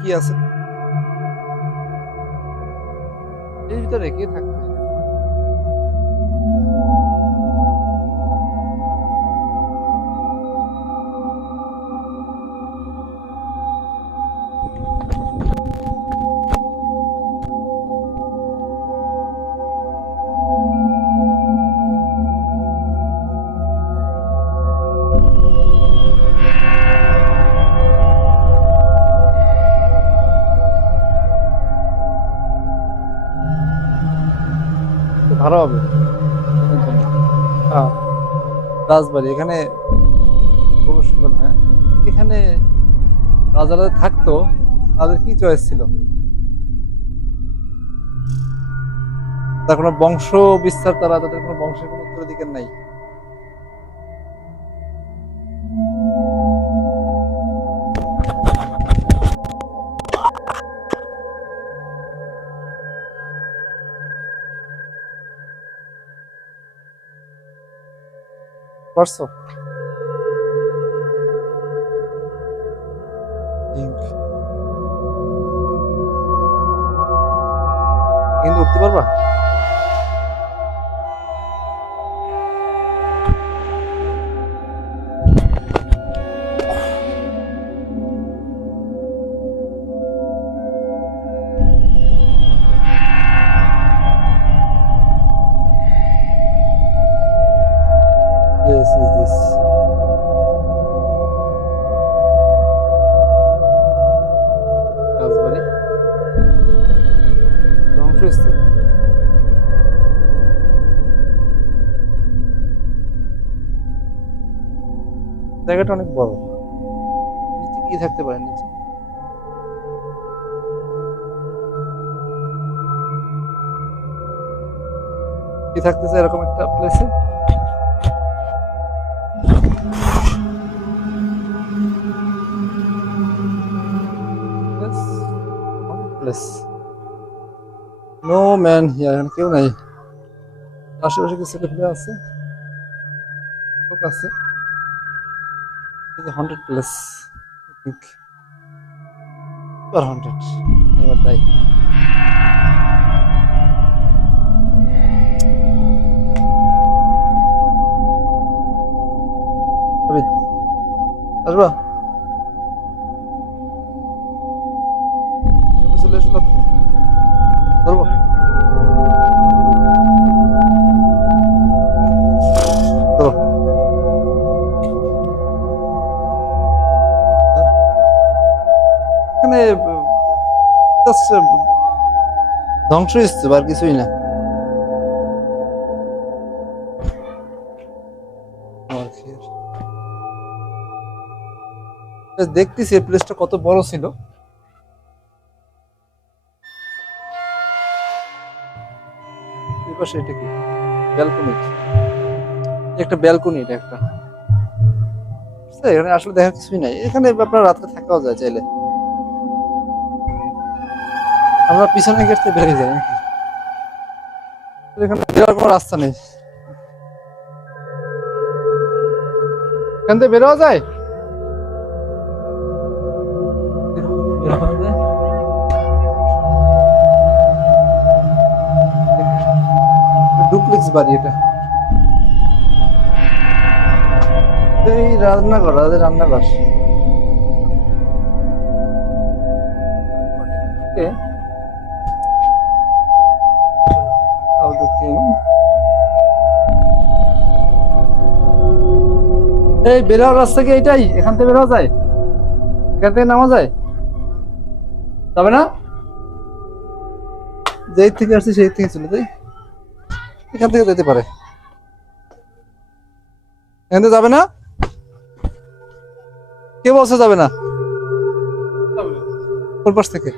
কি আছে এর ভিতরে, কে থাকবে? তো ভালো হবে এখানের জন্য। হ্যাঁ, রাজবাড়ি এখানে খুব সুন্দর। হ্যাঁ, এখানে রাজারা থাকতো, তাদের কি চয়েস ছিল? তার কোনো বংশ বিস্তার, তাদের কোনো বংশের কোনো উত্তরাধিকার নাই। পারছো? কিন্তু উঠতে পারবা? Yes, is this রাজবাড়ি ধ্বংসস্তূপ? জায়গাটা অনেক বড়। নিচে কি থাকতে পারে? নিচে কি থাকতেছে এরকম একটা প্লেসে? প্লেস, নো ম্যান হিয়ার, এখানে কেউ নাই। আশেপাশে কিছু ছেলেপেলে আছে, লোক আছে। Haunted place, I think. Haunted, এবার তাই। আসবা? চলে এসো, ধরবো? ধরো। এখানে just ধ্বংসস্তূপ, আর কিছুই না। দেখতেছি এই প্লেসটা কত বড় ছিল। এপাশে এটা কি? ব্যালকনি, একটা ব্যালকনি, এটা একটা। এখানে আসলে দেখার কিছুই নাই। এখানে আপনার রাত্রে থাকাও যায় চাইলে। আমরা পিছনে গেট থেকে বেরিয়ে যাই নাকি? এখানে বেরোয়ার কোনো রাস্তা নেই। এখান থেকে বেরোয়া যায়? ডুপ্লেক্স বাড়ি এটা। এই রান্নাঘর, রাজের রান্নাঘর। এই বেরোয়ার রাস্তা কি এটাই? এখান থেকে বেরোয়া যায়? এখান থেকে নামা যায়? যাবে না? যেই থেকে আসছি সেই থেকে চলে যাই। এখান থেকে যেতে পারে। এখান থেকে যাবে না? কে বলছে যাবে না? কোন পাশ থেকে?